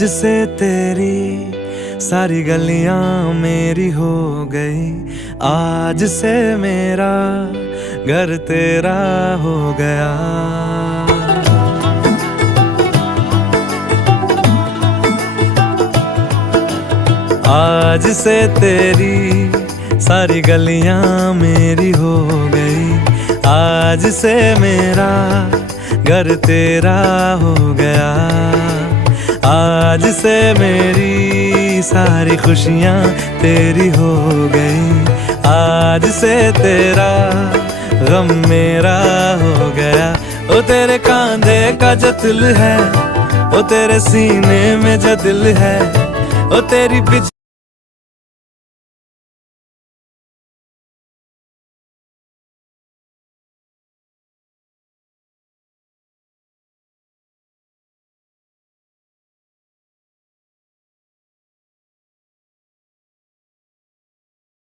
आज से तेरी सारी गलियां मेरी हो गई, आज से मेरा घर तेरा हो गया। आज से तेरी सारी गलियां मेरी हो गई, आज से मेरा घर तेरा हो गया। आज से मेरी सारी खुशियां तेरी हो गई, आज से तेरा गम मेरा हो गया। ओ तेरे कांधे का जो दिल है, ओ तेरे सीने में जो दिल है, ओ तेरी